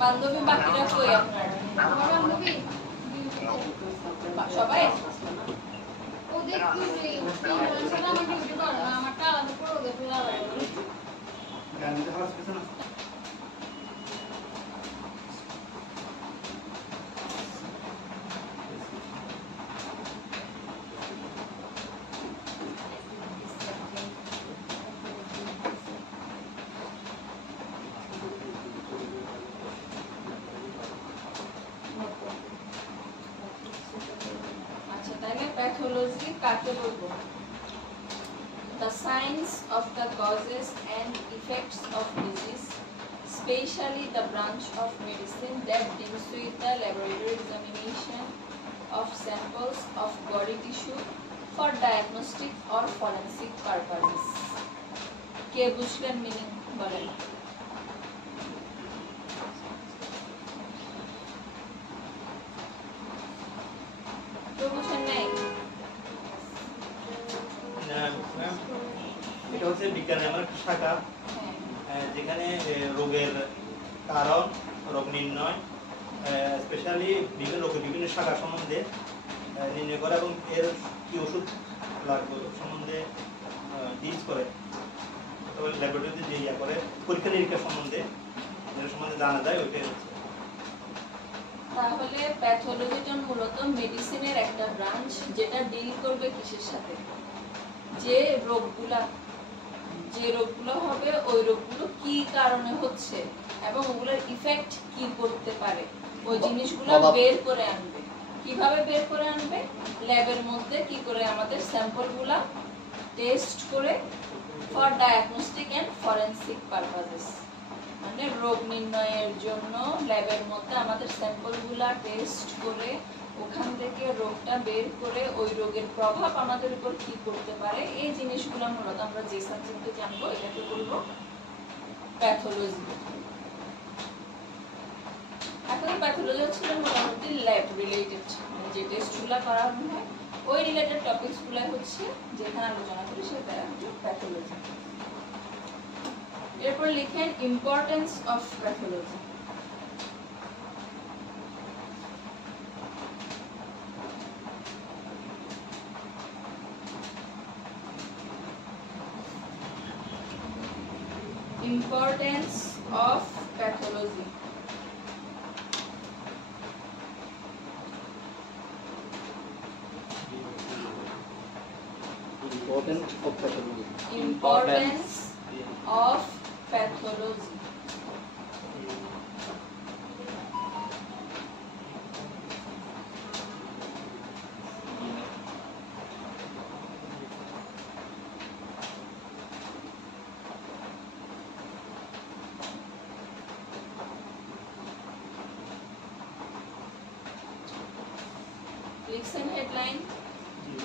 বান্ধবী বাকিরা কই আপনার? আমার বান্ধবী সবাই ওদের ডিউটি সারা আমার ডিউটি করে না আমারটা আলাদা করে ওদের আলাদা করে গান্ধী হাউস পেছনে আচ্ছা তাহলে প্যাথোলজি কাকে বলবো? The science of the causes and effects of disease, especially the branch of medicine that deals with the laboratory examination of samples of body tissue for diagnostic or forensic purposes. কে বুঝলেন meaning বলেন? তো বুঝেন নাই? এটা হচ্ছে বিজ্ঞানের এমন একটা শাখা হ্যাঁ যেখানে রোগের কারণ, রোগ নির্ণয়, স্পেশালি বিভিন্ন রোগের বিভিন্ন শাখা সম্বন্ধে নির্ণয় করে এবং এর কি ওষুধ লাগবে সম্বন্ধে ডিলস করে। তবে ল্যাবরেটরিতে যে ইয়া করে পরীক্ষা নিরীক্ষা সম্বন্ধে যেটা সম্বন্ধে জানা যায় ওইটাই হচ্ছে। তাহলে প্যাথোলজিটা মূলত মেডিসিনের একটা ব্রাঞ্চ যেটা ডিল করবে কিসের সাথে? যে রোগগুলো হবে ওই রোগগুলো কি কারণে হচ্ছে এবং ওগুলোর ইফেক্ট কি করতে পারে ওই জিনিসগুলো বের করে আনবে। কিভাবে বের করে আনবে? ল্যাবের মধ্যে কি করে আমাদের স্যাম্পলগুলো টেস্ট করে for diagnostic and forensic purposes, মানে রোগ নির্ণয়ের জন্য ল্যাবের মধ্যে আমাদের স্যাম্পলগুলো টেস্ট করে ওখান থেকে রোগটা বের করে ওই রোগের প্রভাব আমাদের উপর কি করতে পারে এই জিনিসগুলো মূলত আমরা যে সাবজেক্টে জানবো এটাকে বলবো প্যাথোলজি। এখন প্যাথোলজি হচ্ছে মোটামুটি ল্যাব রিলেটেড, মানে যে টেস্টগুলো করা হয় ওই রিলেটেড টপিকসগুলো হচ্ছে যেখানে আলোচনা করি সেটা হচ্ছে প্যাথোলজি। এরপর লিখেন importance of pathology. Importance of pathology. Importance of pathology. Importance of pathology. লিখছেন হেডলাইন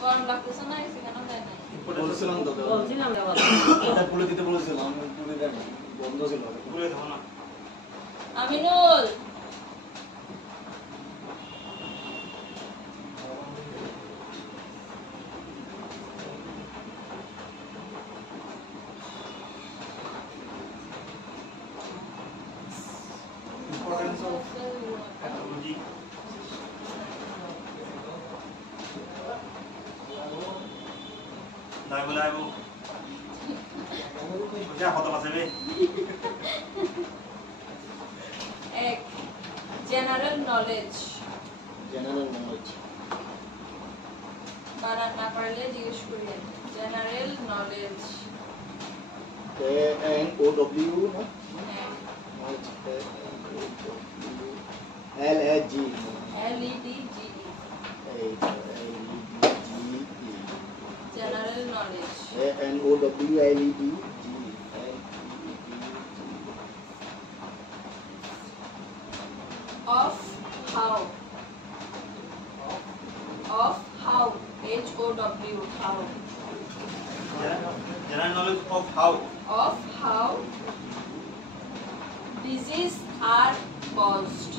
গরম লাগতেছে না সেখানে দেয় না বলছিলাম তো বলছিলাম বাবা এটা বলে দিতে বলেছিলাম আমি পুরো দেখ বন্ধ ছিল বলে দাও না। Aminul Importance of pathology. নাই বলে আইবো যা হতো বাঁচাবে। এক জেনারেল নলেজ, জেনারেল নলেজ বানান না পারলে জিজ্ঞেস করিয়েন। জেনারেল নলেজ KNOW না LAG LEDGE general knowledge. KNOWLED of how HOW how General knowledge of how disease are caused.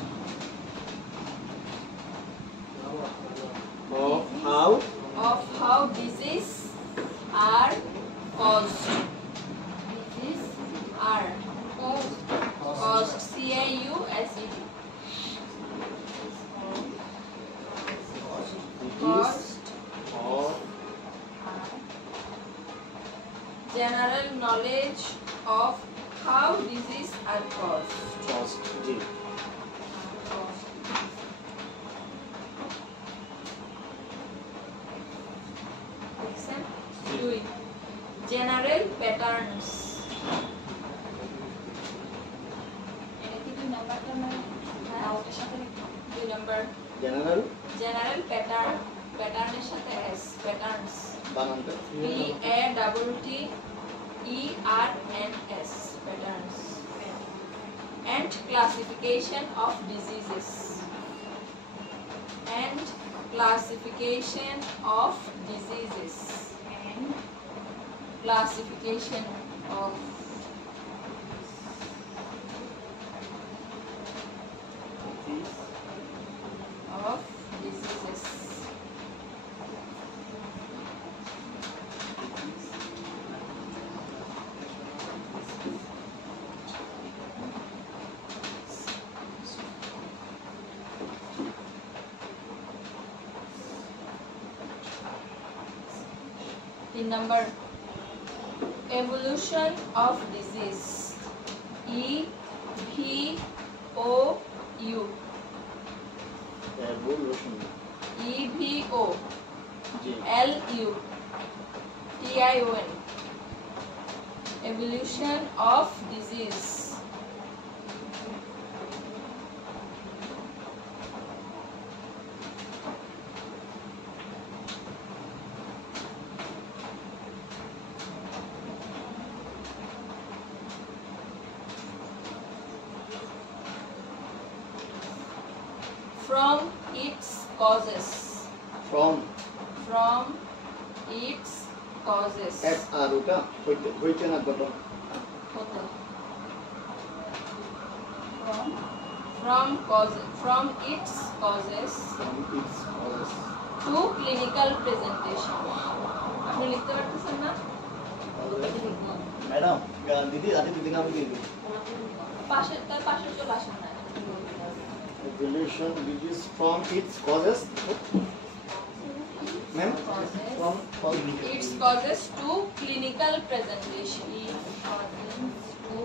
Of how disease are caused. Disease are caused caused, C-A-U-S-E-D. Caused. or General knowledge of how disease are caused. caused. G Two. General patterns. এটা কি দুই নাম্বারটা না ওটার সাথে Two number. General General pattern. Pattern এর সাথে S. Patterns. বানানটা P-A-T-T-E-R-N-S. Patterns. And classification of diseases. And classification of diseases. and Classification of diseases. The number evolution of disease. E-V-O-U. evolution E-V-O. G L-U. T-I-O-N. Evolution of disease. From its causes. from From its causes. f আর ওটা হইতে না কত হতো। from From causes. From its causes from its causes to clinical presentation. আপনি লিখতে পারতেছেন না? Madam দিদি আজকে দুদিন আমি দিয়ে দিই তার পাশে চলে আসেন না। evolution which is from its causes ma'am from Its causes to clinical presentation. To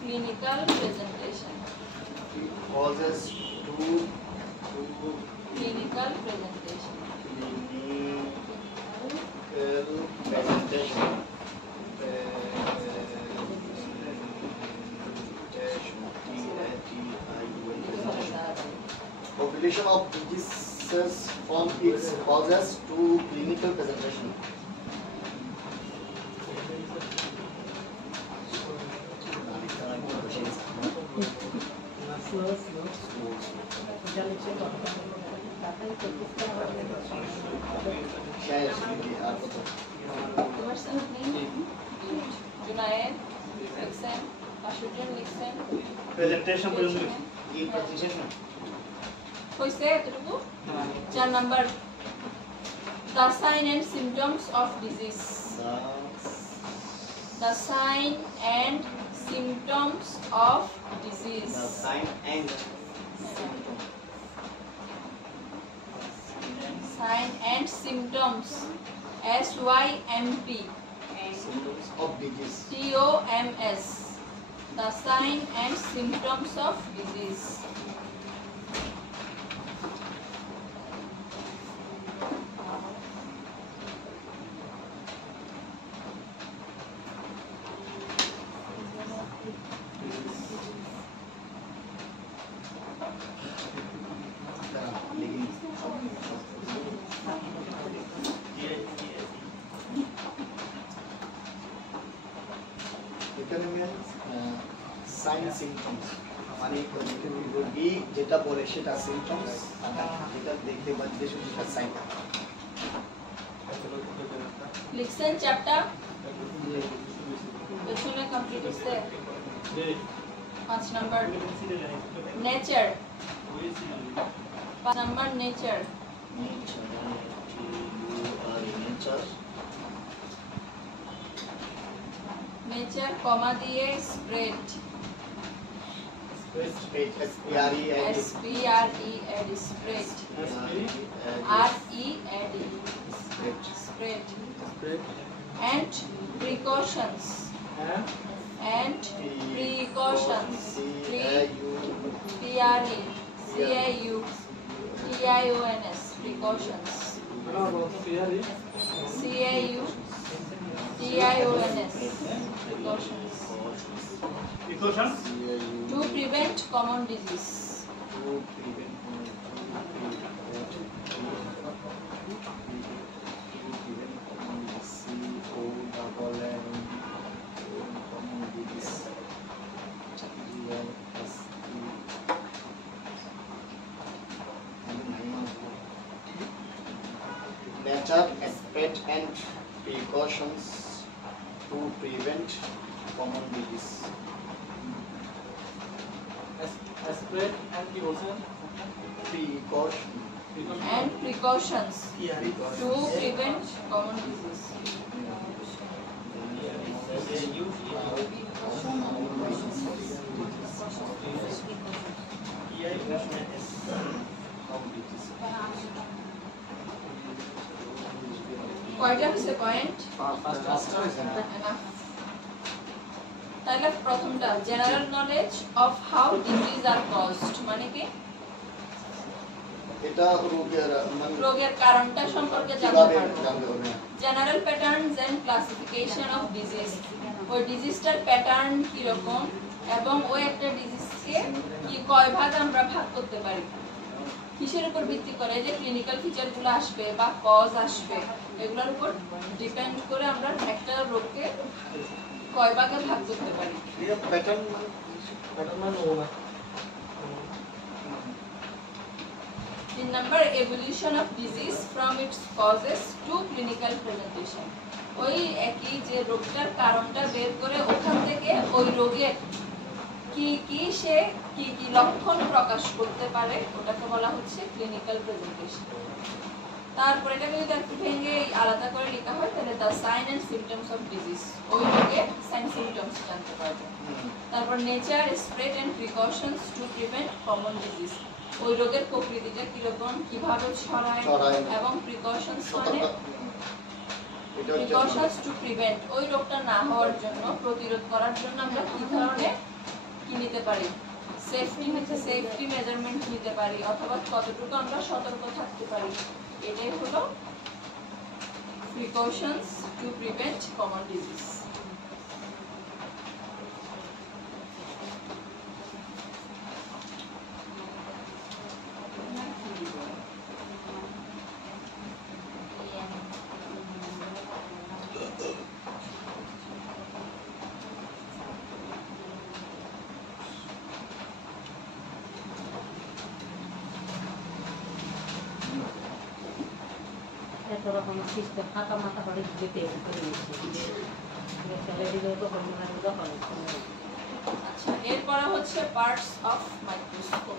clinical presentation. causes to Clinical presentation. clinical presentation population of diseases from its causes to clinical presentation. Person name? Junaid. Listen. Ashudin listen. Presentation পর্যন্ত এই presentation হইছে এতটুকু? 4 number The sign and symptoms of disease. The sign and symptoms of disease. the sign and Sign and symptoms. S-Y-M-P. symptoms of disease. T-O-M-S. The sign and symptoms of disease. এখানে sign symptoms মানে রোগী যেটা বলে সেটা symptoms যেটা দেখতে পাচ্ছে সেটা সাইন Listen chapter. পেছনে complete হচ্ছে 5 number. Nature. 5 number nature. Nature Nature, comma দিয়ে spread. Spread, S-P-R-E-A-D. S-P-R-E-A-D, spread. R-E-A-D, spread. And precautions. And precautions. P-R-E-C-A-U-T-I-O-N-S, precautions. C-A-U-T-I-O-N-S, precautions. Precautions? To prevent common disease. Nature, spread and precautions to prevent common disease. Spread and কি বলছেন? Precaution. And precautions to prevent common disease. কয়টা হচ্ছে point? তাহলে প্রথমটা general knowledge of how disease are caused, মানে কি এটা রোগের মানে রোগের কারণটা সম্পর্কে জানতে কিভাবে পারবো। জানতে হবে? General patterns and classification of disease, ওই ডিজিজটার প্যাটার্ন কি রকম এবং ওই একটা ডিজিজকে কি কয় ভাগ আমরা ভাগ করতে পারি, কিসের উপর ভিত্তি করে যে ক্লিনিক্যাল ফিচারগুলো আসবে বা কজ আসবে, এগুলোর উপর ডিপেন্ড করে আমরা একটা রোগকে কয় ভাগে ভাগ করতে পারি। প্যাটার্ন মানে তিন number evolution of disease from its causes to clinical presentation, ওই একই যে রোগটার কারণটা বের করে ওখান থেকে ওই রোগের কি কি সে কি কি লক্ষণ প্রকাশ করতে পারে ওটাকে বলা হচ্ছে ক্লিনিক্যাল প্রেজেন্টেশন। তারপর এটাকে যদি একটু ভেঙে আলাদা করে লেখা হয় তাহলে the sign and symptoms of disease, ওই রোগের সাইন সিমটমস জানতে পারবে। তারপর nature, spread and precautions to prevent common disease, ওই রোগের প্রকৃতিটা কিরকম, কিভাবে ছড়ায় এবং প্রিকশনস মানে প্রিকশনস টু প্রিভেন্ট, ওই রোগটা না হওয়ার জন্য প্রতিরোধ করার জন্য আমরা কি ধরনের কি নিতে পারি, সেফটি মেজারমেন্ট নিতে পারি অথবা কতটুকু আমরা সতর্ক থাকতে পারি, এটাই হলো precautions to prevent common disease. এত রকম সিস্টেম ফাঁকা মাথা করে দিতে করে নিচ্ছে চলে দিলেও তো হল না দখল। আচ্ছা, এরপরে হচ্ছে পার্টস অফ মাইক্রোস্কোপ।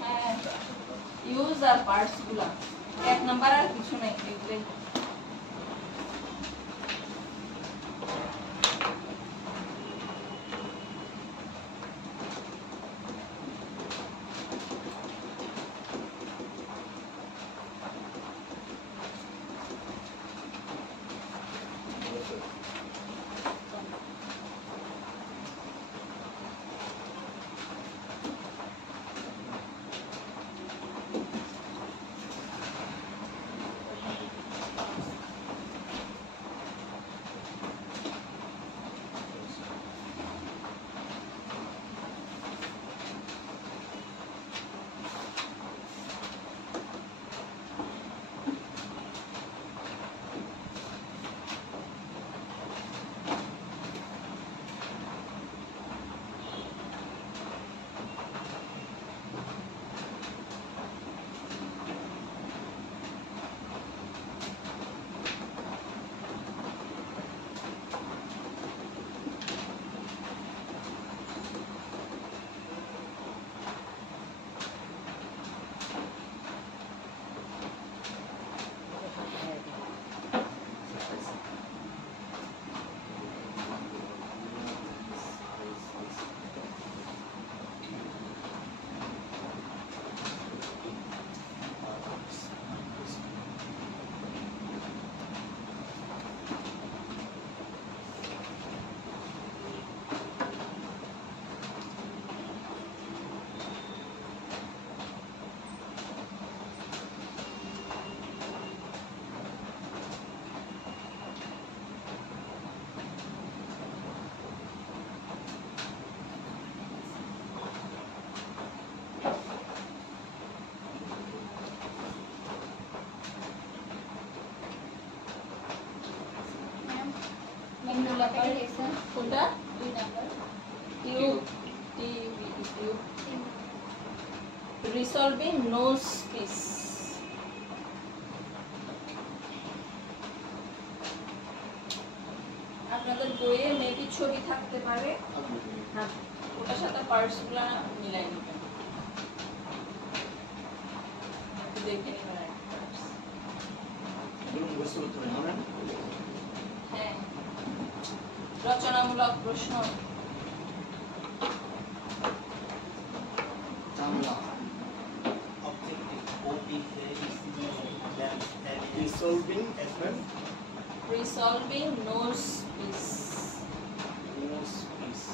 হ্যাঁ, ইউজ আর পার্টস গুলা এক নাম্বার আর কিছু নাই, এগুলাই প্যাকেট দেখছেন কোনটা 2 number tube tube resolving nose piece আপনাদের বইয়ে মেবি ছবি থাকতে পারে হ্যাঁ ওটার সাথে পার্টসগুলো মিলাই নেবেন একটু দেখে নেবেন একটা parts। এগুলো মুখস্থ করতে হবে না ম্যাম? হ্যাঁ রচনামূলক প্রশ্ন জানলা Objective OPK Resolving FM resolving nose piece Nose piece.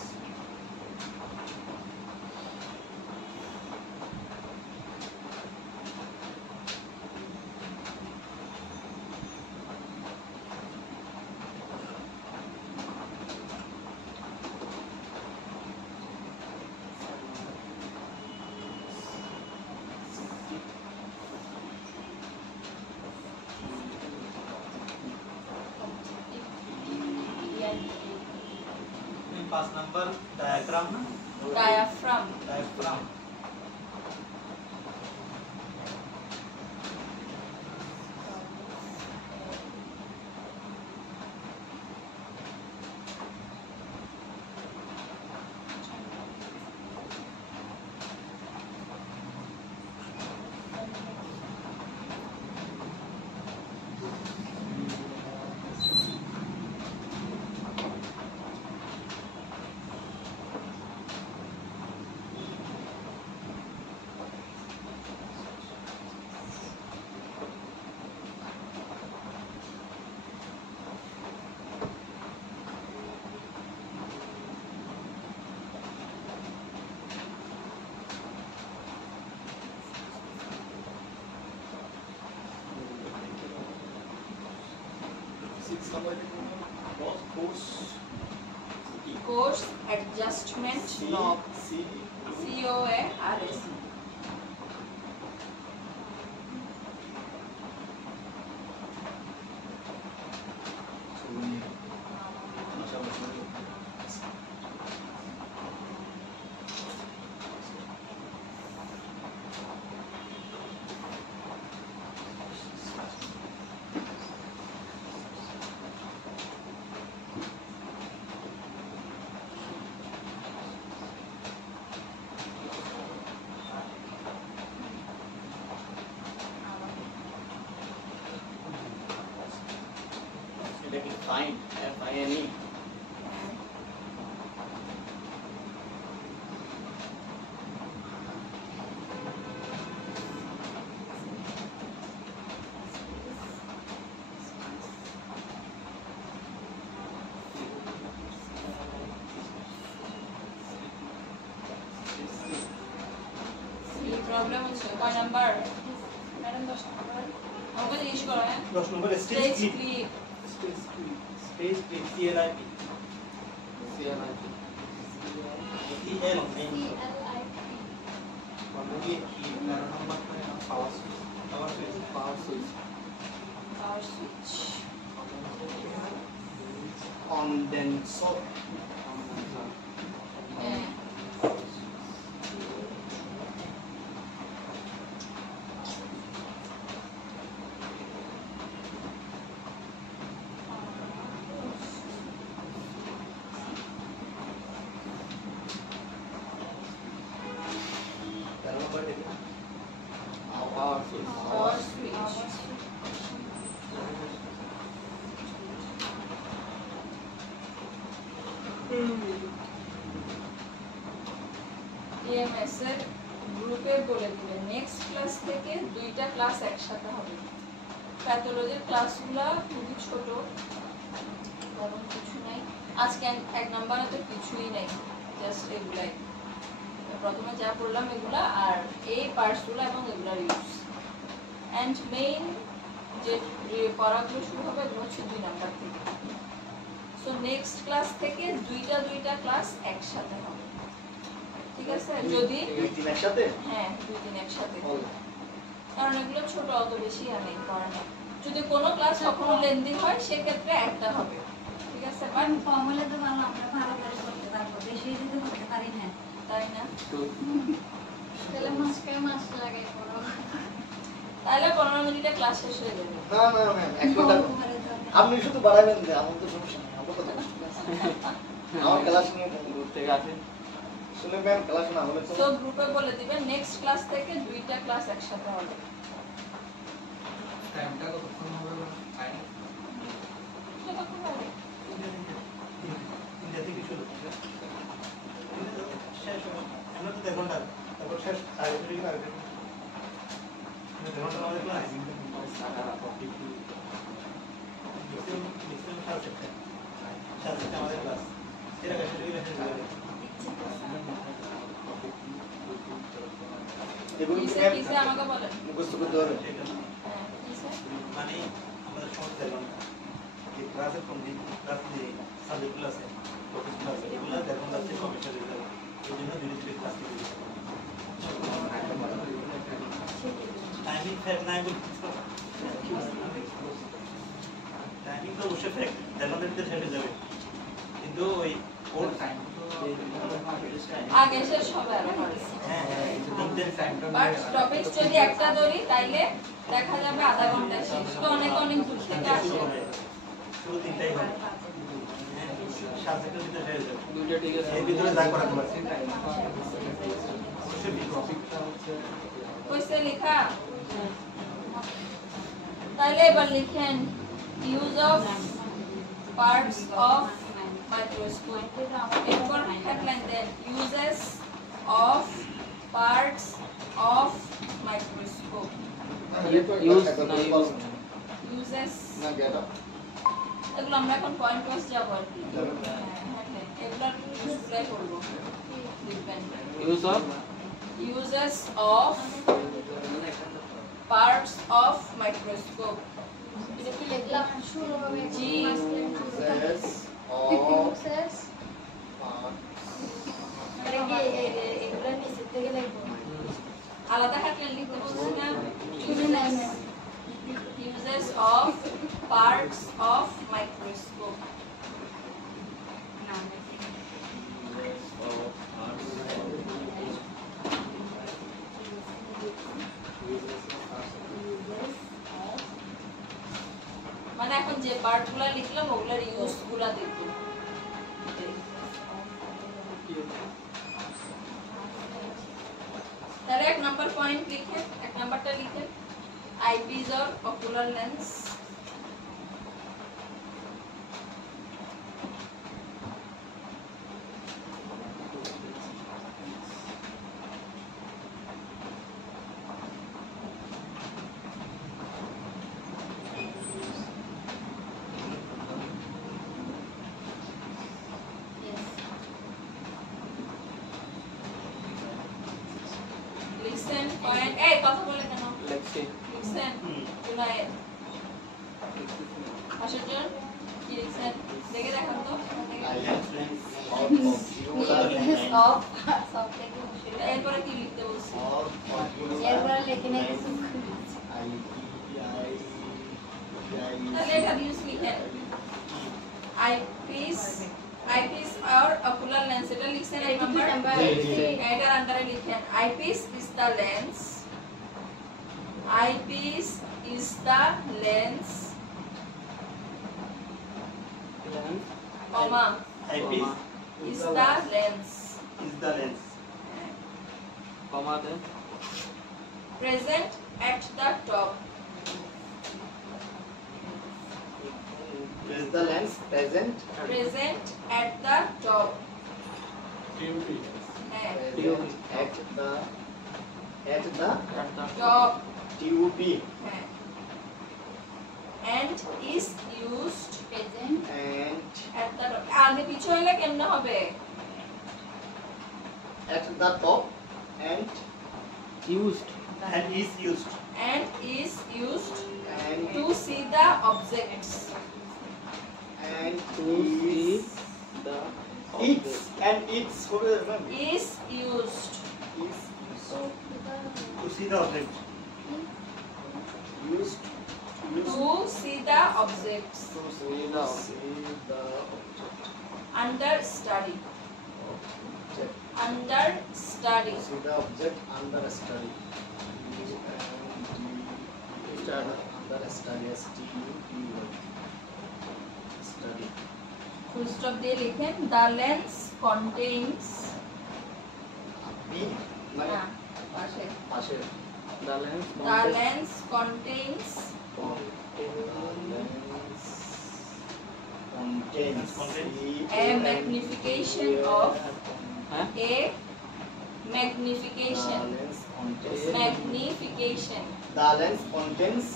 पाँच नंबर डायग्राम ना diaphragm diaphragm Six number course course adjustment knob C COARS Fine, F-I-N-E. Problem হচ্ছে কয় নাম্বার ম্যাডাম 10 নাম্বার আমাকে জিজ্ঞেস করো হ্যাঁ 10 number stage stage clip stage CLIP CLIP. CL CLIP ये की 11 नंबर पे पावर स्विच Power switch. পাওয়ার সুইচ Condenser. হ্যাঁ Power switch. পাওয়ার সুইচ EMS এর গ্রুপে বলে দিলে নেক্সট ক্লাস থেকে দুইটা ক্লাস একসাথে হবে প্যাথোলজির ক্লাসগুলো খুবই ছোট তেমন কিছু নাই আজকে এক নম্বরে তো কিছুই নাই জাস্ট এগুলাই প্রথমে যা পড়লাম এগুলা আর এই পার্টসগুলো এবং এগুলার ইউজ অ্যান্ড মেইন যে পড়াগুলো শুরু হবে এগুলো হচ্ছে 2 নাম্বার থেকে সো নেক্সট ক্লাস থেকে দুইটা ক্লাস একসাথে হবে ঠিক আছে যদি দুই তিন একসাথে? হ্যাঁ 2-3 একসাথে All. কারণ এগুলো ছোট অত বেশি আর নেই করার নেই যদি কোনো ক্লাস কখনো লেন্দি হয় সেক্ষেত্রে একটা হবে ঠিক আছে আছে বাট কম হলে তো ভালো, আমরা ভালো করে করতে পারবো, বেশি যদি করতে পারি না তাই না? তাহলে মাসকে মাস লাগে পড়ো। তাহলে 15 মিনিটে ক্লাস শেষ হয়ে যাবে। না না ম্যাম, এক ঘন্টা আপনি শুধু বাড়াবেন না, আমার তো সমস্যা নেই, আমার কথা আমার ক্লাস নিয়ে দূর থেকে আসে শুনে ম্যাম ক্লাস না হলে তো সো গ্রুপে বলে দিবেন নেক্সট ক্লাস থেকে 2টা ক্লাস একসাথে হবে। টাইমটা কতক্ষণ হবে? যতক্ষণ হবে। তিনটা থেকে শুরু শেষ হবে আমরা তো 1 ঘন্টা তারপর শেষ আগে থেকে আগে 1 ঘন্টা আমাদের ক্লাস আমাদের ক্লাস এর কাছে শেষ হয়ে যাবে এগুলো কি কিসে ম্যাম কিসে আমাকে বলেন। মুখস্থ করতে হবে? হ্যাঁ, কিসে? মানে আমাদের সমস্যা দেড় ঘন্টা যে ক্লাসের কমপ্লিট ক্লাস যে সাবজেক্টগুলো আছে টপিকগুলো আছে এগুলো 1.5 ঘন্টা থেকে কমিশন দিতে হবে এই জন্য 2 ক্লাস দিতে হবে টাইমিং ফ্যাক্ট নাই বলতে টাইমিং তো অবশ্যই ফ্যাক্ট 1.5 ঘন্টার ভিতরে শেষ হয়ে যাবে কিন্তু ওই ওর টাইম আগে শেষ হবে আর হ্যাঁ হ্যাঁ বাট টপিক যদি একটা ধরি তাইলে দেখা যাবে আধা ঘন্টা শেষ। তো অনেক দূর থেকে আসে। শুধু 3টাই হবে সাবজেক্টের ভিতরে শেষ হয়ে যাবে দুইটা ঠিক আছে এর ভিতরে যা করাতে পারছি কইছে লেখা। তাইলে এবার লিখেন use of parts of microscope. এরপর হেডলাইন দেন uses of parts of microscope. Uses না গেট এগুলো আমরা এখন পয়েন্ট ওয়াইজ যাব আর কি। এগুলো ডিসপ্লে করব। লিখবেন use of uses of parts of microscope. এটা কি লিখলাম? শুরু হবে জি। সেস অফ প্রসেস মানে কি এগুলা নিচে থেকে লিখবো? আলাদা হেডলাইন লিখতে বলছি না। শুনে নাই না। uses of parts of microscope. মানে এখন যে পার্টগুলো লিখলাম ওগুলোর ইউজগুলো দেখব। তাহলে 1 নাম্বার পয়েন্ট লিখে 1 নাম্বারটা লিখে আইপিস অর অকুলার লেন্স। লিখছেন পয়েন্ট এই কথা বলে কেন লেখছি লিখছেন জুনায়েদ আশুজন কি লিখছেন দেখে দেখান তো অফ সব থেকে শুরু। এরপরে কি লিখতে বলছি এরপর লিখে নেই কিছু। তাহলে এটা ইউজ লিখেন আইপিস অর অকুলার লেন্স এটা লিখছেন এক নাম্বার এটার আন্ডারে লিখেন eyepiece is the lens eyepiece is the lens comma eyepiece is the lens is the lens comma then present at the top is the lens present present at the top হ্যাঁ at the top TUP হ্যাঁ and is used present and at the top আগে পিছু হলে কেমনে হবে at the top and used and is used and is used and to see the objects to see the it's হবে ma'am is used to see the object used to see the objects To see the object. under study. Object. Under study. See the object under study. Under study. S-T-U-D-Y. Study. Full stop দিয়ে লিখেন the lens contains B মানে হ্যাঁ, পাশে পাশে The lens the lens contains contains a magnification of Huh? a magnification magnification The lens contains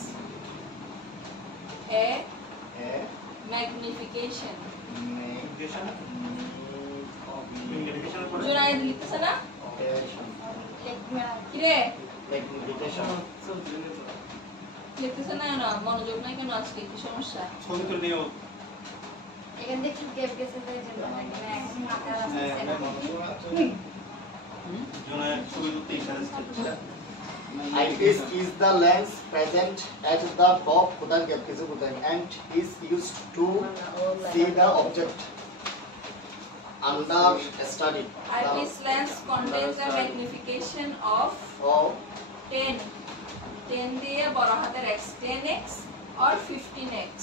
a a magnification Magnification? magnification Junaid লিখতেছে না কি রে লিখতেছে না না মনোযোগ নাই কেন আজকে কি সমস্যা ছবি তুলে নিও। এখান থেকে গ্যাপ গেছে তাই জন্য মানে এখন মাথা জুনায়েদ ছবি তুলতে interested. Eyepiece is the lens present at the top কোথায় গ্যাপ কিছু কোথায় and is used to see the object under study. eyepiece lens contains a magnification of Of 10 দিয়ে বড় হাতের x 10x or 15x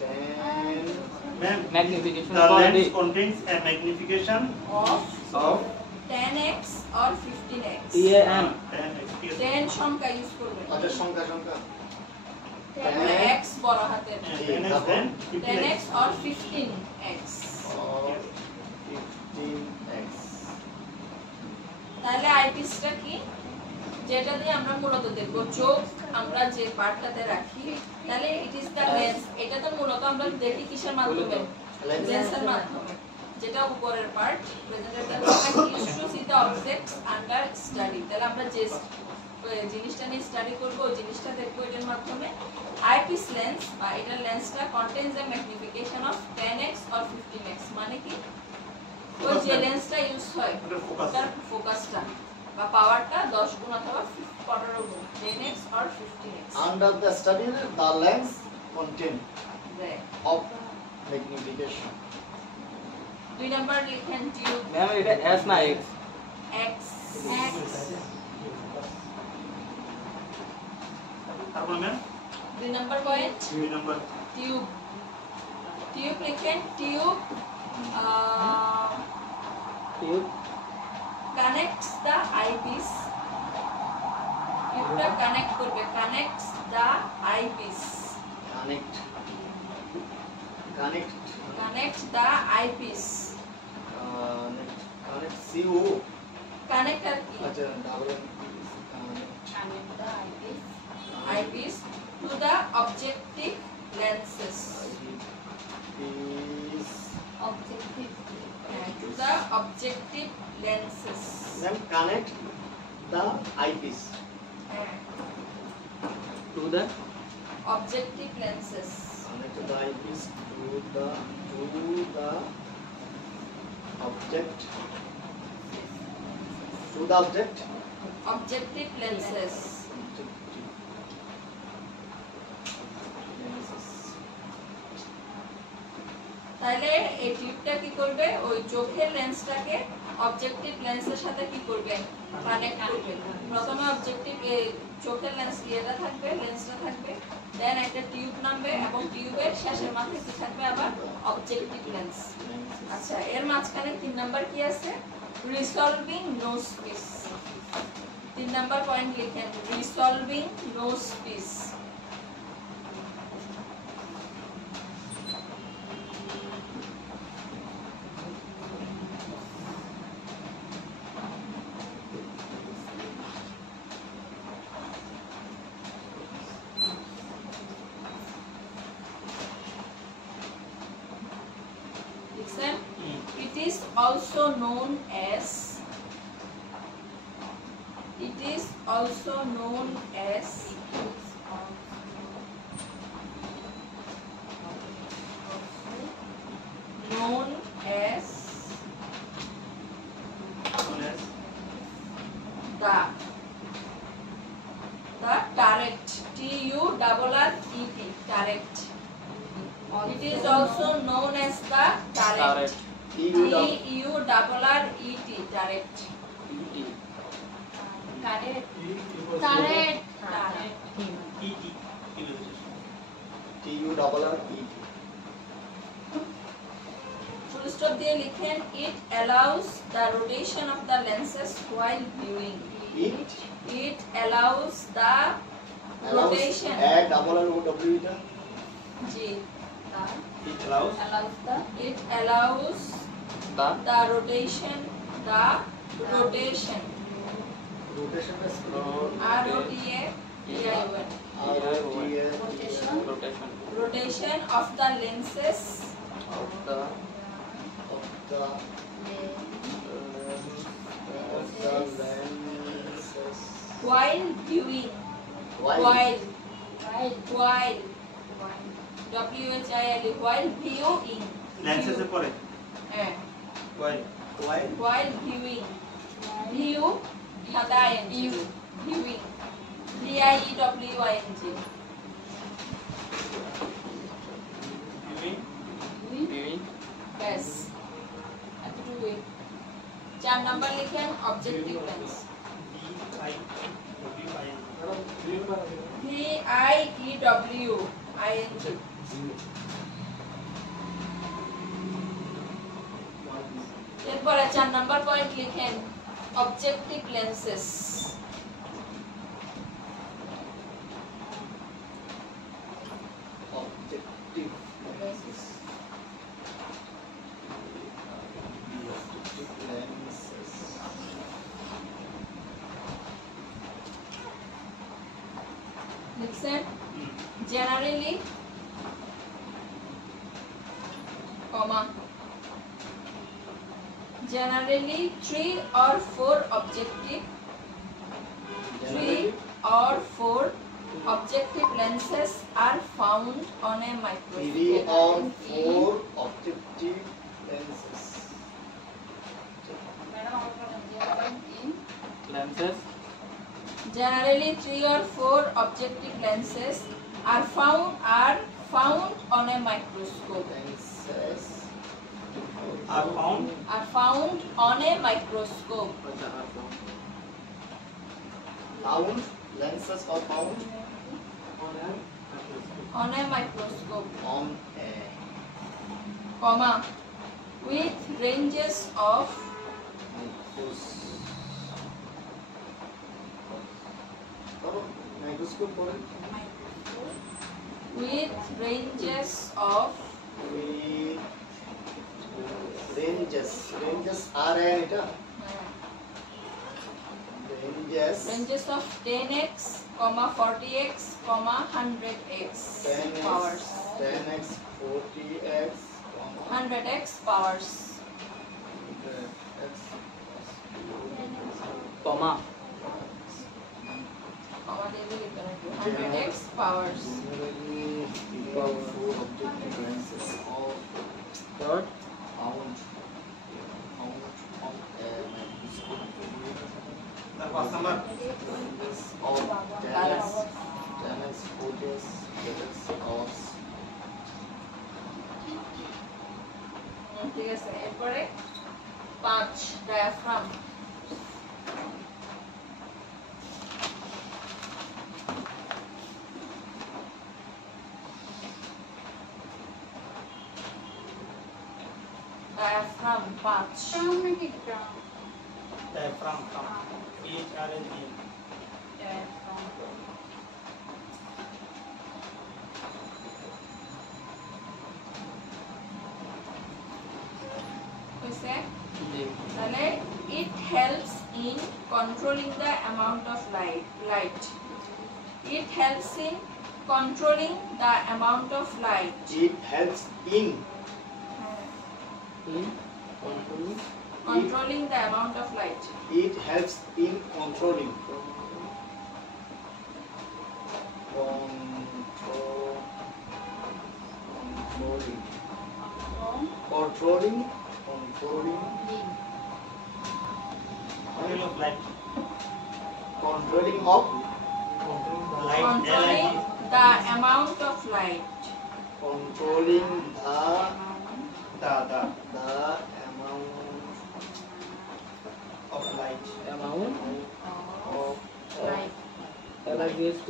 10 Ma'am, magnification the for lens the contains a magnification of of 10x or 15x TAN 10 সংখ্যা use করবেন আচ্ছা সংখ্যা 10x বড় হাতের 10x and 10x or 15x or 15x. তাহলে আইপিসটা কি যেটা দিয়ে আমরা মূলত দেখব চোখ আমরা যে পার্টটাতে রাখি তাহলে ইট ইজ দ্য লেন্স এটা তো মূলত আমরা দেখি কিসের মাধ্যমে লেন্সের মাধ্যমে যেটা উপরের part presented use to C the objects under study তাহলে আমরা যে জিনিসটা নিয়ে স্টাডি করব ওই জিনিসটা দেখব এর মাধ্যমে আইপিস লেন্স বা এটা লেন্সটা contains a magnification of 10x or 15x মানে কি ওই যে লেন্সটা ইউজ হয় তার ফোকাসটা বা পাওয়ারটা 10 গুণ অথবা 15 গুণ 10x or 15x Under the study the lens contain Right. of magnification. 2 number লিখেন টিউব ম্যাম এটা S না X x তারপর ma'am 2 number point 2 number tube tube লিখেন tube tube connects the eyepiece টিউবটা কানেক্ট করবে connects the eyepiece connect the eyepiece connect CO connect আর কি আচ্ছা double connect the eyepiece to the objective lenses is objective to the objective lenses then connect the eyepiece to the objective lenses connect the eyepiece to the object objective lenses তাহলে এই টিউবটা কি করবে ওই চোখের লেন্সটাকে objective লেন্সের সাথে কি করবে কানেক্ট করবে প্রথমে অবজেক্টিভ চোখের লেন্স এটা থাকবে লেন্সটা থাকবে দেন একটা টিউব নামবে এবং টিউবের শেষের মাথায় কি থাকবে আবার অবজেক্টিভ লেন্স আচ্ছা এর মাঝখানে 3 নাম্বার কি আছে resolving nose piece 3 number point লিখেন resolving nose piece It is also known as the turret TURRET turret. It is also known as the turret. Turret. T-U-R-R-E-T, turret. Turret. Turret. TURRET. Full stop দিয়ে লিখেন it allows the rotation of the lenses while viewing. It allows the rotation. W এটা জি It allows it allows The the rotation rotation R-O-T-A-T-I-O-N rotation rotation of the lenses of the lenses while viewing. while While W-H-I-L-E while viewing. lenses এর পরে হ্যাঁ while while viewing. View সাদা ing viewing V-I-E-W-I-N-G viewing ব্যাস এতটুকুই 4 number লিখেন objective lens V-I-E-W-I-N-G এরপরে 4 number point লিখেন objective lenses objective lenses লিখছেন generally comma generally 3 or 4 objective 3 or 4 objective lenses are found on a 3 microscope. or 4 objective lenses lenses Generally 3 or 4 objective lenses are found on a microscope. lenses are found Are found on a microscope. found lenses are found On a microscope, on a comma, with ranges of microscope পড়ে with ranges of ranges are এটা ranges of 10x, 40x, 100x 10x powers. 10x 40x 100x powers. comma Comma দিয়ে লিখতে হবে 100x powers. Four objective lenses of third found on a microscope. তার 5 number Lenses of 10x 40x 10x powers. ঠিক আছে এরপরে 5 diaphragm diaphragm 5 Crown নাকি crown? diaphragm H-R-A-M diaphragm কইছে তাহলে it helps in controlling the amount of light. It helps in controlling the amount of light. It helps in in controlling Controlling the amount of light. It helps in controlling controlling control of light controlling of light Controlling the amount of light. controlling The the amount of light. amount of Light. LIGST.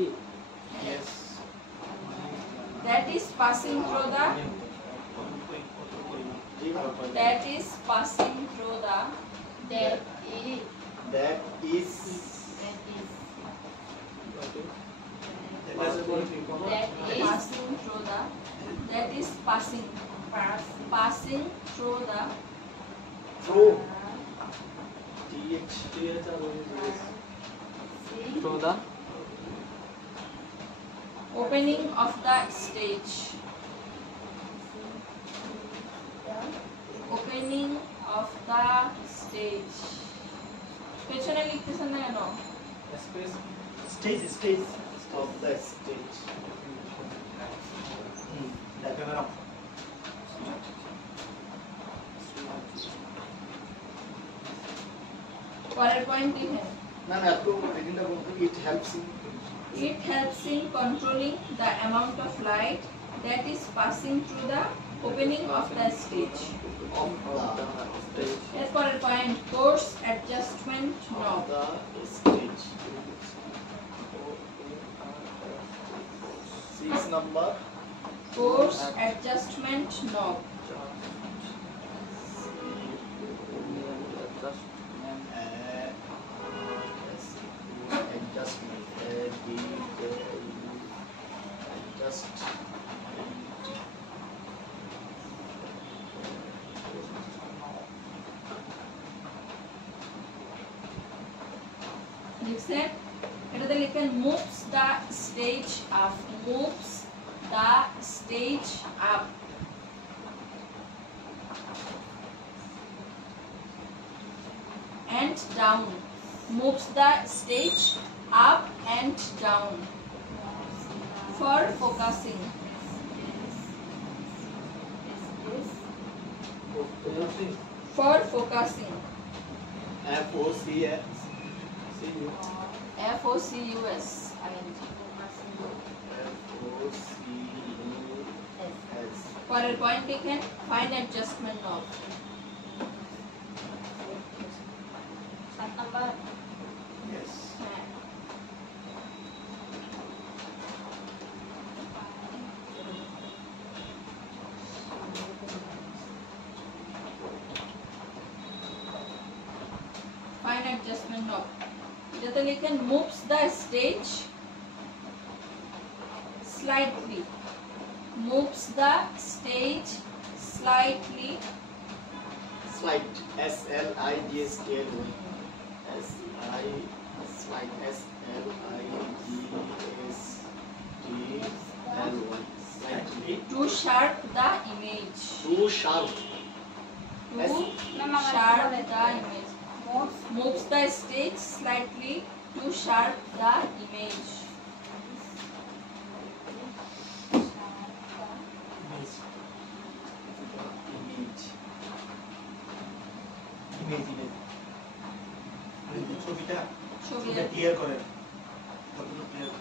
Yes. That is passing through the. That is passing through the. That is that is Passing through the. That is passing. Passing through the. through Through the Opening of the stage. Opening of the stage. পেছনে লিখতেছেন না কেন? Stage. of the stage. The camera. পরের point লিখেন। না একটু রিডিংটা বলতে it helps in It helps in controlling the amount of light that is passing through the opening of the stage. of the এরপরের point course adjustment knob. the stage. 6 number Course adjustment knob. adjustment লিখছেন এটাতে লিখেন moves the stage up. Moves the stage up. And down. Moves the stage up and down. For focusing. For focusing. FOCS FOCUS. পরের point লিখেন fine adjustment নব। 7 number Yes. হ্যাঁ fine adjustment নব। এটাতে লিখেন moves the stage slightly. Moves the stage slightly. slide SLIDSTLY slide SLIDSTLY slightly To sharp the image. too sharp To Yes. sharp the image. Moves the stage slightly to sharp the image. Image. ছবিটা ছবি clear করেন। কতটুকু clear?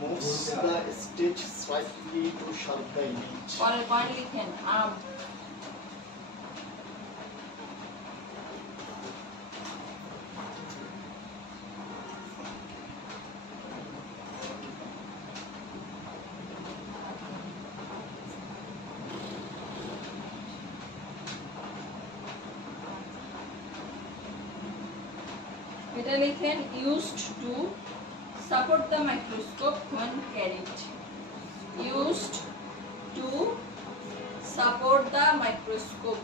moves the stage slightly to sharp the image. পরের point লিখেন আম। এটা লিখেন used to support the microscope when carried. Used to support the microscope.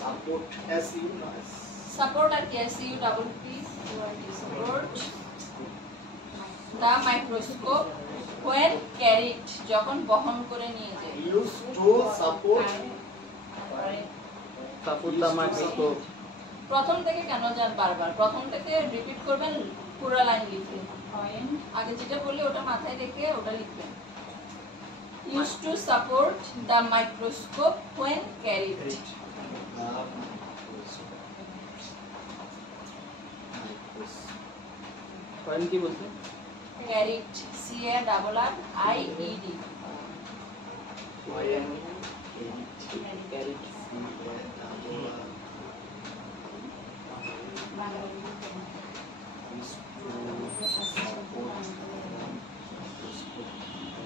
Support SU Support আর কি SU double P support the microscope when carried যখন বহন করে নিয়ে যায়। used to support support the microscope. প্রথম থেকে কেন যান বারবার প্রথম থেকে রিপিট করবেন পুরো লাইন লিখবেন আগে যেটা বললে ওটা মাথায় রেখে ওটা লিখবেন used to support the microscope when carried. Point কি বলছে? carried, CARRIED. ক্যারিট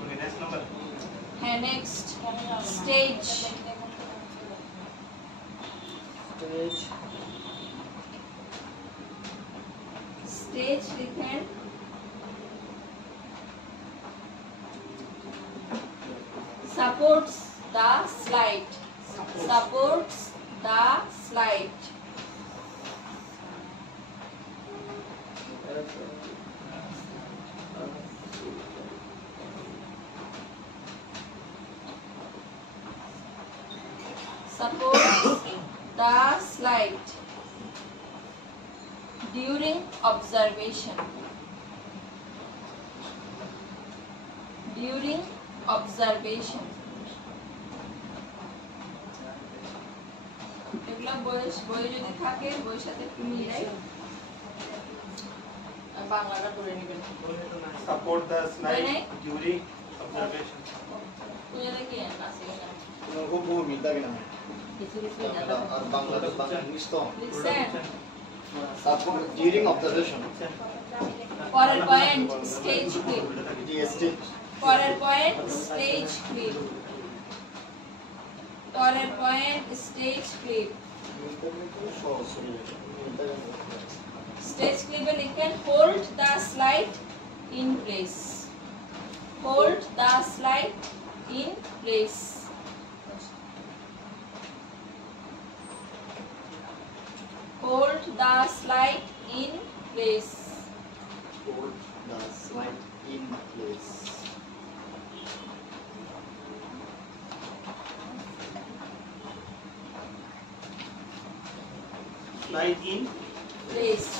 Okay, next number. And next, stage. Stage Stage লিখেন supports the slide. Supports the slide. Supports the slide during observation. During observation. এগুলা বই যদি থাকে বইয়ের সাথে একটু মিলাই বাংলাটা করে নেবেন। Support the slide Where? during observation. বুঝলে কি আছে না হুবহু মিলতা কিনা কিছু কিছু আর বাংলা ইংলিশ তো লিখছেন সাপোর্ট ডিউরিং অবজারভেশন পরের পয়েন্ট স্টেজ ক্লিপ ডিএসটি পরের পয়েন্ট স্টেজ ক্লিপ পরের পয়েন্ট স্টেজ ক্লিপ স্টেজ ক্লিপে লিখেন hold the slide in place hold the slide in place hold the slide in place hold the slide in place Slide in. place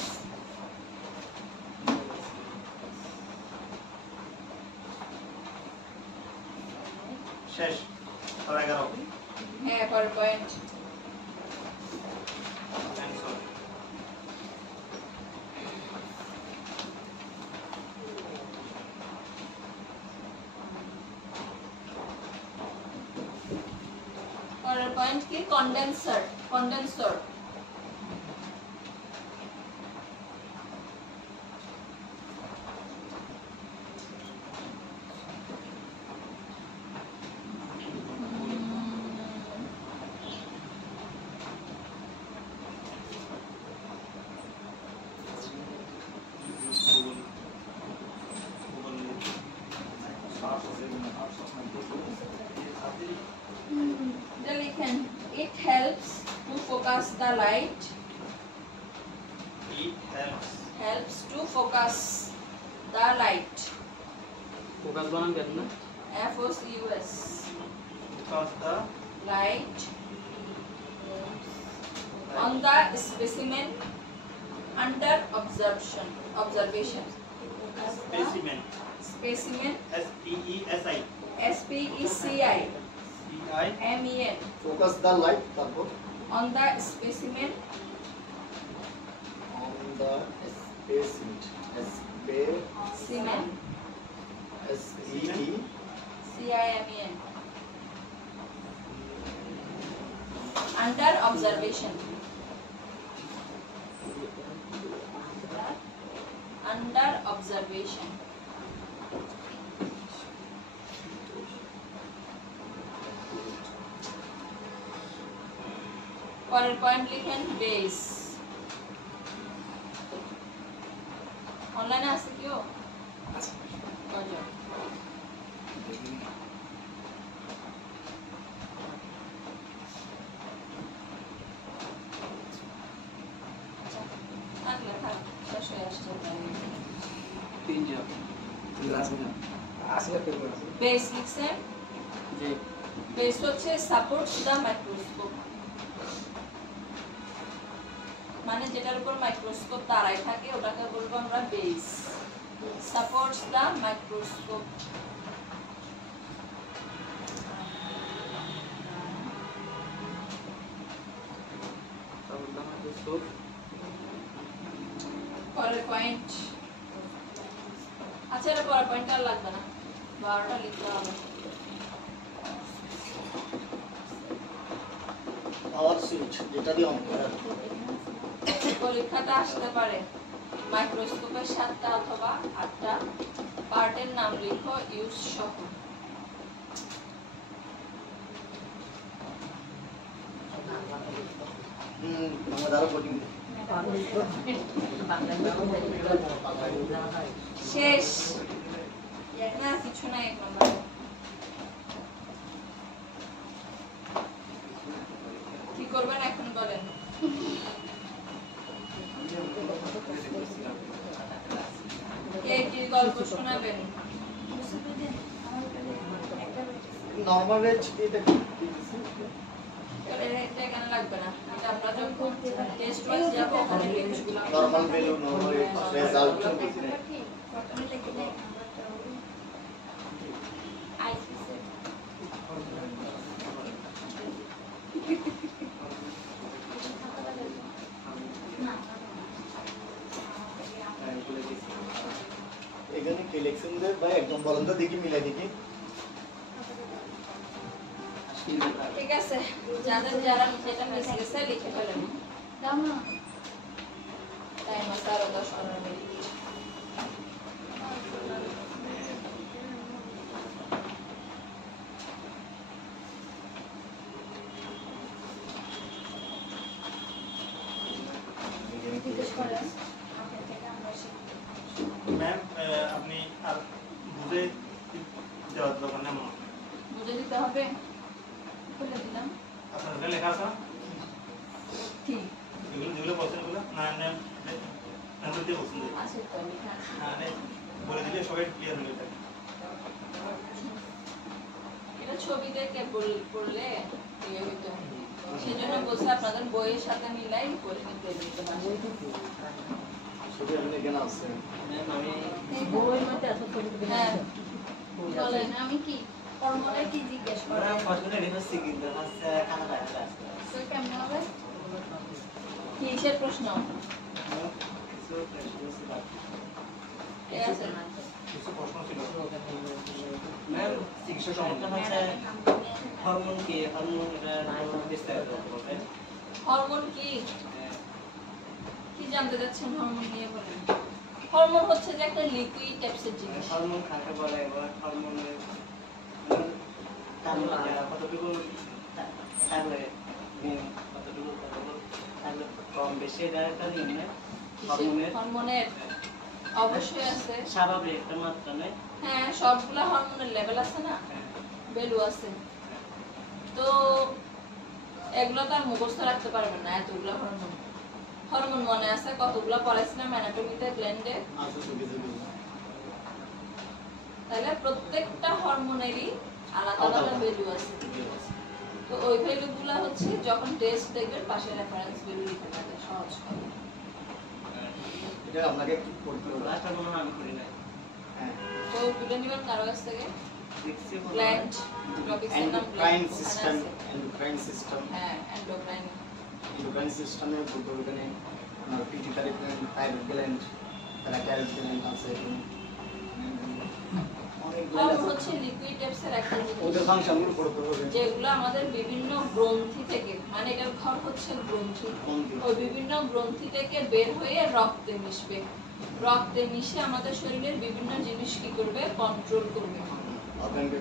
শেষ। আর 11 হ্যাঁ পরের point Answer. পরের point কি condenser কন্ডেন্সর এটা লিখেন it helps to focus the light It helps to focus the light focus বানান কেন না? FOCUS because the light on the specimen under observation specimen. specimen SPESI. SPECIMEN focus the light তারপর on the specimen on the specimen specimen SPE CIMEN under observation under observation পরের point লিখেন base অনলাইনে আছে কিও কয়জন থাকলে থাক শেষ হয়ে আসছে তিনজন বেস লিখছেন জি বেস হচ্ছে সাপোর্টস দ্য মাইক্রোস্কোপ মানে যেটার উপর মাইক্রোস্কোপ দাঁড়ায় থাকে ওটাকে বলবো আমরা বেস সাপোর্টস দ্য মাইক্রোস্কোপ তারপর মাইক্রোস্কোপ পরের পয়েন্ট নিচের পর পয়েন্ট আর লাগবে না, 12টা লিখতে হবে। পাওয়ার সুইচ যেটা দিয়ে অন করা পরীক্ষাতে আসতে পারে মাইক্রোস্কোপের 7টা অথবা 8টা পার্টের নাম লিখো ইউজ সহ। আমরা আরো কোডিং শেষ না, কিছু নাই 1 নম্বরে। কি করবেন এখন বলেন? কে কি গল্প শোনাবেন? নরমাল রেট এটা এটা কেন লাগবে না? এটা আমরা যখন টেস্ট ওয়াইজ যাব ওখানে রেঞ্জগুলো নরমাল ভ্যালু নরমাল রেজাল্ট এখানে কি লিখছেন যে ভাই একদম বলেন তো দেখি মিলাই দেখি। ঠিক আছে, যারা যারা যেটা মিস গেছে লিখে ফেলেন। দাও না টাইম আছে আরো 10-15 মিনিট। জিজ্ঞেস করেন আপনার থেকে আমরা শিখব। ম্যাম আপনি আর বুঝে দেওয়ার দরকার নেই মনে হয়। বুঝে দিতে হবে, বলে দিলাম। আপনার ওখানে লেখা আছে না? কি এগুলো যেগুলো বলছেন ওগুলো না না নাম্বার দিয়ে বলছেন যে আছে তো লেখা আছে। হ্যাঁ বলে দিলে সবাই ক্লিয়ার হয়ে যাবে। এটা ছবি দেখে পড়লে ইয়ে হইতো, সেজন্য বলছি আপনাদের বইয়ের সাথে মিলাই পড়ে নিতে দিতে পারবো। ছবি আপনি এখানে আছে ম্যাম আমি বইয়ের মধ্যে এত ছবি তুলে হ্যাঁ বলেন আমি কি ফর্মুলা কি জিজ্ঞেস করেন? তো কেমন হবে? কিসের প্রশ্ন? ঠিক আছে, কিছু প্রশ্ন ছিল। ম্যাম চিকিৎসা সম্বন্ধে হরমোন কি হরমোন এটা বিস্তারিত বলবেন। হরমোন কি কি জানতে যাচ্ছেন হরমোন নিয়ে বলেন? হরমোন হচ্ছে যে একটা লিকুইড টাইপসের জিনিস। হরমোন কাকে বলে এবং হরমোনের কতটুকু থাকলে কতটুকু থাকলে কম বেশি এটা একটা নিম্নে হরমোনের হরমোনের অবশ্যই আছে, স্বাভাবিক একটা মাত্রা নেই। হ্যাঁ সবগুলা হরমোনের লেভেল আছে না, ভ্যালু আছে। তো এগুলো তো আর মুখস্থ রাখতে পারবেন না এতগুলো হরমোন। হরমোন মনে আছে কতগুলো পড়াইছিলাম অ্যানাটমিতে গ্ল্যান্ডে। আছে ছবি ছবি তাহলে প্রত্যেকটা হরমোনেরই আলাদা আলাদা ভ্যালু আছে। তো ওই ভ্যালুগুলো হচ্ছে যখন টেস্ট দেখবেন পাশে রেফারেন্স ভ্যালু লিখে থাকে, সহজ করে। এটা আপনাকে একটু পড়তে হবে। লাস্টটা মনে হয় আমি করি নাই। হ্যাঁ তো তুলে নিবেন কারো কাছ থেকে দেখছি গ্ল্যান্ড টপিক্সের নাম endocrine gland system endocrine system হ্যাঁ এন্ডোক্রাইন। এন্ডোক্রাইন সিস্টেমে বলতে এখানে আপনার pituitary gland thyroid gland parathyroid gland আছে অনেক গ্ল্যান্ড হরমোন আছে হচ্ছে লিকুইড টাইপসের একটা ওদের জিনিস ফাংশনগুলো পড়তে হবে যেগুলো আমাদের বিভিন্ন গ্রন্থি থেকে, মানে এটার ঘর হচ্ছে গ্রন্থি, ওই বিভিন্ন গ্রন্থি থেকে বের হয়ে রক্তে মিশবে। রক্তে মিশে আমাদের শরীরের বিভিন্ন জিনিস কি করবে, কন্ট্রোল করবে। আপনাকে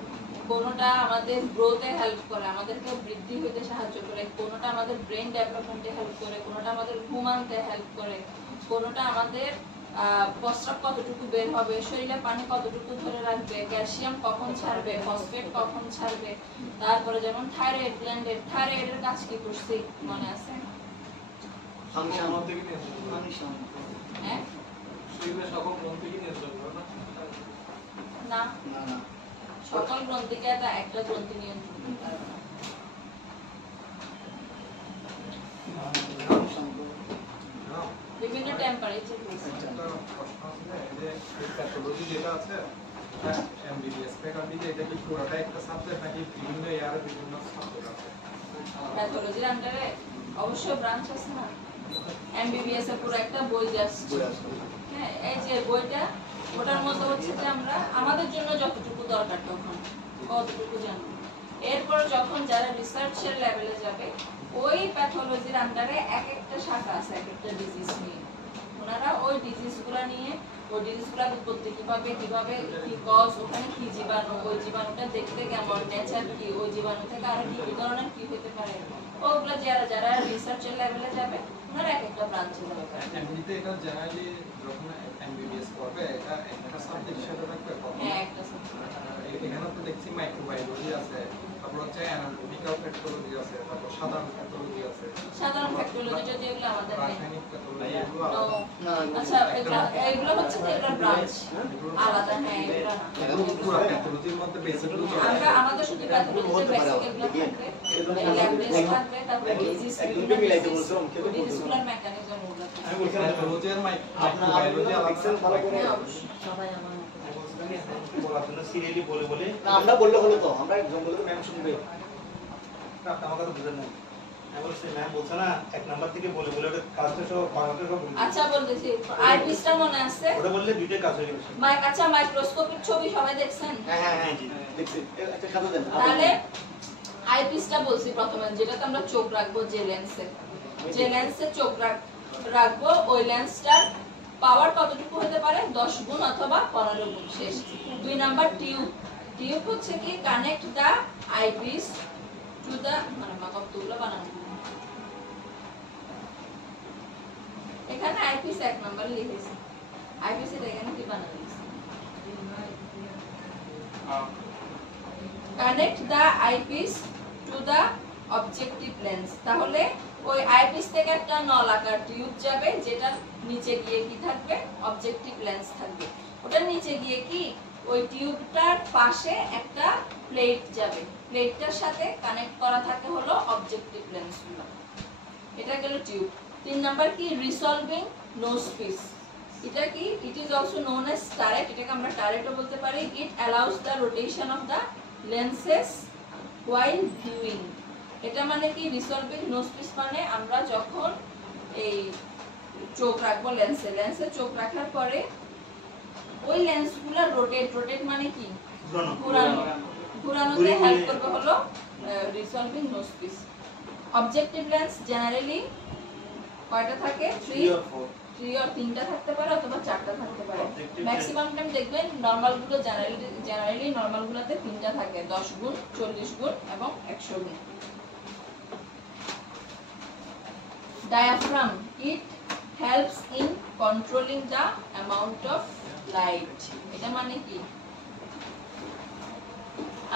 কোনোটা আমাদের গ্রোথে হেল্প করে, আমাদেরকে বৃদ্ধি হতে সাহায্য করে, কোনোটা আমাদের ব্রেন ডেভেলপমেন্টে হেল্প করে, কোনোটা আমাদের ঘুম আনতে হেল্প করে, কোনোটা আমাদের প্রস্রাব কতটুকু বের হবে, শরীরে পানি কতটুকু ধরে রাখবে, ক্যালসিয়াম কখন ছাড়বে, ফসফেট কখন ছাড়বে। তারপরে যেমন থাইরয়েড গ্ল্যান্ডের থাইরয়েডের কাজ কি করছে মনে আছে? ফাংশন হ্যাঁ না, না না সকল গ্রন্থিকে একটা গ্রন্থি নিয়ন্ত্রণ করতে পারবে না। ফাংশন বিভিন্ন টেম্পারেচার প্যাথোলজি যেটা আছে হ্যাঁ এমবিবিএস ফ্যাকাল্টিতে এটা কি পুরোটা একটা সাবজেক্ট নাকি বিভিন্ন ইয়ারে বিভিন্ন সাবজেক্ট আছে? প্যাথোলজির আন্ডারে অবশ্যই ব্রাঞ্চ আছে না, এমবিবিএস এর পুরো একটা বই আসছে। হ্যাঁ এই যে বইটা ওটার মধ্যে হচ্ছে যে আমরা আমাদের জন্য যতটুকু দরকার তখন কতটুকু জানবো। এরপর যখন যারা রিসার্চের লেভেলে যাবে ওই প্যাথোলজির আন্ডারে এক একটা শাখা আছে এক একটা ডিজিজ নিয়ে, ওনারা ওই ডিজিজগুলো নিয়ে ওই ডিজিজগুলোর উৎপত্তি কিভাবে কিভাবে কি কজ, ওখানে কি জীবাণু, ওই জীবাণুটা দেখতে কেমন, নেচার কি, ওই জীবাণু থেকে আরো কি ধরনের কি হতে পারে, ওগুলো যারা যারা রিসার্চের লেভেলে যাবে ওনারা এক একটা ব্রাঞ্চে যাবে। এমনিতে এটা জেনারেলি যখন এমবিবিএস করবে এটা একটা সাবজেক্ট হিসেবে রাখবে। হ্যাঁ একটা সাবজেক্ট। এখানে তো দেখছি মাইক্রোবায়োলজি আছে, তারপর হচ্ছে অ্যানাটমিক্যাল প্যাথোলজি আছে, তারপর সাধারণ প্যাথোলজি আছে, সাধারণ প্যাথোলজিটা যেগুলো আমাদের নেই। রাসায়নিক প্যাথোলজি এগুলো তো আচ্ছা এগুলো হচ্ছে যে এগুলো ব্রাঞ্চ আলাদা। হ্যাঁ এগুলো না, এগুলো পুরো প্যাথোলজির মধ্যে বেসিক গুলো চলে। আমরা আমাদের শুধু প্যাথোলজিতে বেসিক এগুলো থাকবে, ল্যাব টেস্ট থাকবে, তারপর ডিজিজ ডিজিজগুলোর মেকানিজম ওগুলো থাকবে। প্যাথোলজি আর মাইক্রোবায়োলজি আলাদা। হ্যাঁ অবশ্যই। সবাই আমার মতো। বলার জন্য সিরিয়ালি বলে বলে না আমরা বললে হলো তো, আমরা একজন বলে তো ম্যাম শুনবে। আপনি আমার কথা বুঝেন না। আমি বলছি ম্যাম বলছে না এক নাম্বার থেকে বলে বলে ওটা কাজটা সব বাংলাটা সব বলে আচ্ছা বলতেছি আইপিসটা মনে আছে? ওটা বললে দুইটা কাজ হয়ে গেছে। আচ্ছা মাইক্রোস্কোপিক ছবি সবাই দেখছেন? হ্যাঁ হ্যাঁ হ্যাঁ জি দেখছি। একটা খাতা দেন। তাহলে আইপিসটা বলছি প্রথমে, যেটাতে আমরা চোখ রাখবো, যে লেন্সে চোখ রাখবো, ওই লেন্সটার পাওয়ার কতটুকু হতে পারে? 10 গুণ অথবা 15 গুণ। শেষ। 2 নাম্বার টিউব হচ্ছে কি connect the eyepiece to the, মানে মাকবতুল্লা বানানো, এখানে আইপিস 1 নাম্বার লিখেছি, আইপিস এটা এখানে কি বানানো আছে? Connect the eyepiece to the objective lens. তাহলে ওই আইপিস থেকে একটা নলাকার টিউব যাবে, যেটা নিচে গিয়ে কি থাকবে? অবজেক্টিভ লেন্স থাকবে। ওটার নিচে গিয়ে কি ওই টিউবটার পাশে একটা প্লেট যাবে, প্লেটটার সাথে কানেক্ট করা থাকে হলো অবজেক্টিভ লেন্সগুলো। এটা গেল টিউব। 3 নাম্বার কি রিসলভিং নোজপিস। এটা কি? It is also known as turret. এটাকে আমরা টারেটও বলতে পারি। It allows the rotation of the lenses while viewing। এটা মানে কি রিসলভিং নোজপিস মানে আমরা যখন এই চোখ রাখবো লেন্সে চোখ রাখার পরে ওই লেন্সগুলো রোটেট মানে কি ঘোরানোতে হেল্প করবে হলো রিসলভিং নোজপিস। অবজেক্টিভ লেন্স জেনারেলি কয়টা থাকে? 3 or 3টা থাকতে পারে অথবা 4টা থাকতে পারে। ম্যাক্সিমাম টাইম দেখবেন নরমাল গুলো জেনারেলি নরমাল গুলোতে 3টা থাকে, 10 গুণ, 40 গুণ এবং 100 গুণ। Diaphragm, it helps in controlling the amount of light। এটা মানে কি?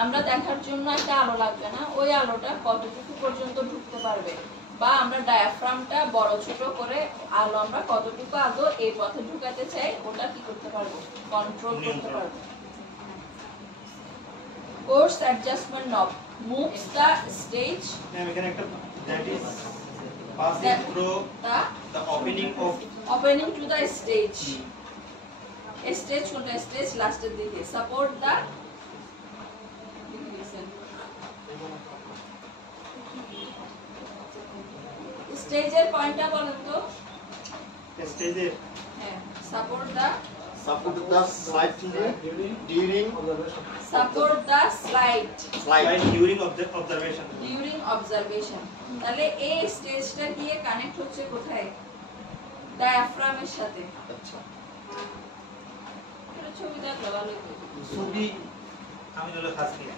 আমরা দেখার জন্য একটা আলো লাগবে না, ওই আলোটা কতটুকু পর্যন্ত ঢুকতে পারবে, বা আমরা ডায়াফ্রামটা বড় ছোট করে আলো আমরা কতটুকু আলো এই পথে ঢুকাতে চাই ওটা কি করতে পারবো? কন্ট্রোল করতে পারবো। কোর্স অ্যাডজাস্টমেন্ট নব moves the stage ম্যাম এখানে একটা that is passing through the opening to the stage। Stage কোনটা? স্টেজ লাস্টের দিকে। সাপোর্ট দা স্টেজের পয়েন্টটা বলেন তো। স্টেজের হ্যাঁ support the slightly during support the slide during observation। During observation. তাহলে এই স্টেজটা গিয়ে কানেক্ট হচ্ছে কোথায়? ডায়াফ্রামের সাথে। আচ্ছা এটা ছবি দেখলে ভালোই বুঝবে। ছবি আমি হলো খাস নিয়ে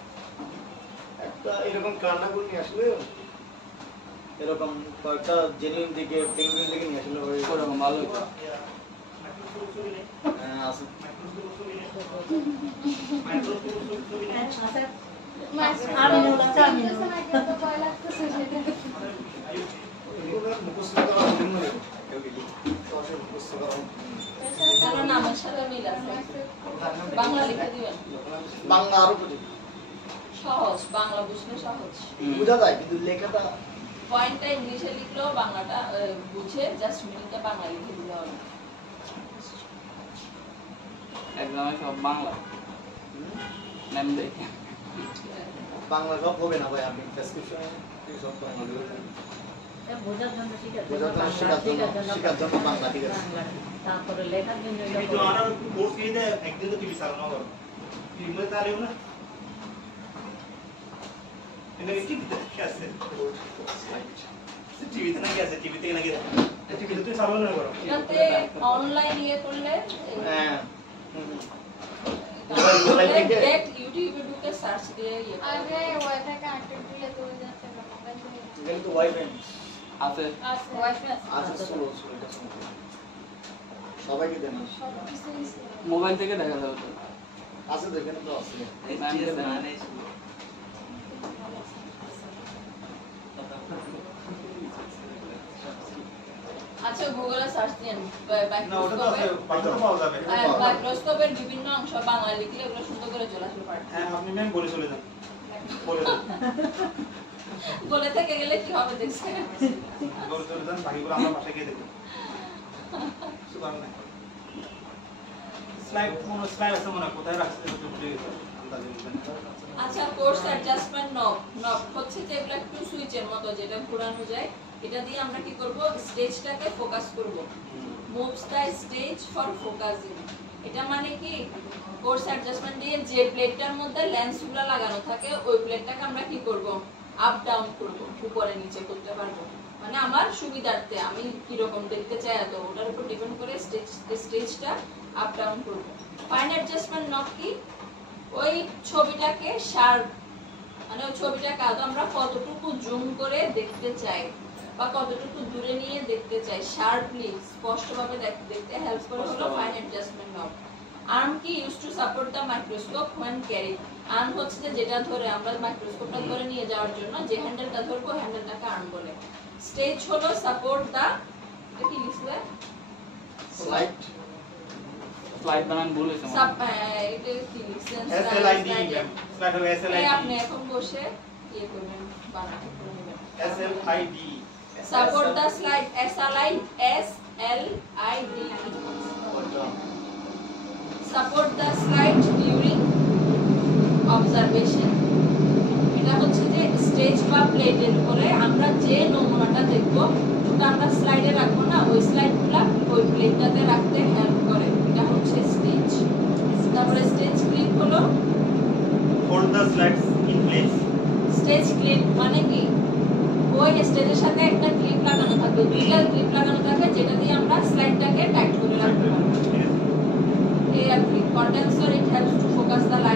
একটা এরকম কান্নাগুলো নিয়ে আসলে এরকম কয়েকটা জেনুইন দিকে পেঙ্গুইন দিকে নিয়ে আসলে ওই ওরকম ভালো হতো। হ্যাঁ আছে তার নামের সাথে মিল আছে। বাংলা লিখে দিবেন। বাংলা আরো প্রতি সহজ, বাংলা বুঝলে সহজ। বোঝা যায় কিন্তু লেখাটা পয়েন্টটা ইংলিশে লিখলেও বাংলাটা বুঝে জাস্ট মিনিংটা বাংলা লিখে দিলে হবে। একদম সব বাংলা নাম দেখে বাংলা সব হবে না ভাই, আমি ডেসক্রিপশনে সব বাংলা দেব। বোঝার জন্য বোঝার জন্য শেখার জন্য বাংলা, ঠিক আছে। তারপরে লেখার জন্য টিভি তো আর কোর্স কিনে একদিন তো টিভি চালানো করো টিভি মধ্যে চালিও না এনে টিভিতে কি আছে টিভিতে নাকি আছে টিভিতে নাকি টিভিতে তুই চালানো না করো এটাতে অনলাইন ইয়ে করলে হ্যাঁ ডাইরেক্ট ইউটিউবে ঢুকে সার্চ দিয়ে ইয়ে করো। আগে ওয়াইফাই কানেক্টেড দিলে তো হয়ে যাচ্ছে না মোবাইল থেকে। এখানে তো ওয়াইফাই আছে আছে ওয়াইফাই আছে। আছে, স্লো এটা স্লো সবাইকে দেন সব কিছুই আছে। মোবাইল থেকে দেখা যাবে তো আছে তো, এখানে তো আছে। আচ্ছা গুগলে সার্চ দিন না ওটা তো আছে পাঠ্য পাওয়া যাবে মাইক্রোস্কোপের বিভিন্ন অংশ বাংলা লিখলে ওগুলো সুন্দর করে চলে আসবে পারে। হ্যাঁ আপনি ম্যাম বলে চলে যান বলে যান বলে থেকে গেলে কি হবে দেখছেন? বলে চলে যান বাকিগুলো আমরা পাশে গিয়ে দেখব সুপার না স্লাইড স্লাইড আছে মনে হয়, কোথায় রাখছে তো ভুলে গেছি আন্দাজে বুঝেন। আচ্ছা কোর্স অ্যাডজাস্টমেন্ট নব নব হচ্ছে যে এগুলো একটু সুইচের মতো যেটা ঘোরানো যায়, এটা দিয়ে আমরা কি করব স্টেজটাকে ফোকাস করব। Moves the stage for focusing, এটা মানে কি কোর্স অ্যাডজাস্টমেন্ট দিয়ে যে প্লেটটার মধ্যে লেন্সগুলো লাগানো থাকে ওই প্লেটটাকে আমরা কি করব আপ ডাউন করব, উপরে নিচে করতে পারবো। মানে আমার সুবিধার্থে আমি কি রকম দেখতে চাই তো ওটার উপর ডিপেন্ড করে স্টেজটা আপ ডাউন করব। ফাইন অ্যাডজাস্টমেন্ট নব কি ওই ছবিটাকে শার্প মানে ওই ছবিটাকে আদৌ আমরা কতটুকু জুম করে দেখতে চাই বা কতটুকু দূরে নিয়ে দেখতে চাই শার্পলি স্পষ্টভাবে দেখতে হেল্প করে হলো ফাইন অ্যাডজাস্টমেন্ট নব। আর্ম কি use to support the microscope when carried, arm হচ্ছে যে যেটা ধরে আমরা মাইক্রোস্কোপটা ধরে নিয়ে যাওয়ার জন্য যে হ্যান্ডেলটা ধরবো হ্যান্ডেলটাকে আর্ম বলে। স্টেজ হলো সাপোর্ট দ্য এটা কি লিখবে স্লাইড স্লাইড বানান বলেছে সাব এটা কি লিখছেন SLID ম্যাম স্লাইড হবে SLID আপনি এখন বসে ইয়ে করবেন বানাতে করে নেবেন। SLID Support the slide SLID Support the slide during observation, এটা হচ্ছে যে স্টেজ বা প্লেটের উপরে আমরা যে নমুনাটা দেখব ওটা আমরা স্লাইডে রাখবো না, ওই স্লাইডগুলো ওই প্লেটটাতে রাখতে হেল্প করে, এটা হচ্ছে স্টেজ। তারপরে স্টেজ ক্লিপ হলো hold the slides in place stage clip মানে কি ওই স্টেজের সাথে একটা ক্লিপ লাগানো থাকবে, দুইটা ক্লিপ লাগানো থাকে যেটা দিয়ে আমরা স্লাইডটাকে টাইট করে রাখতে পারবো। এই আর কি condenser it helps to focus the light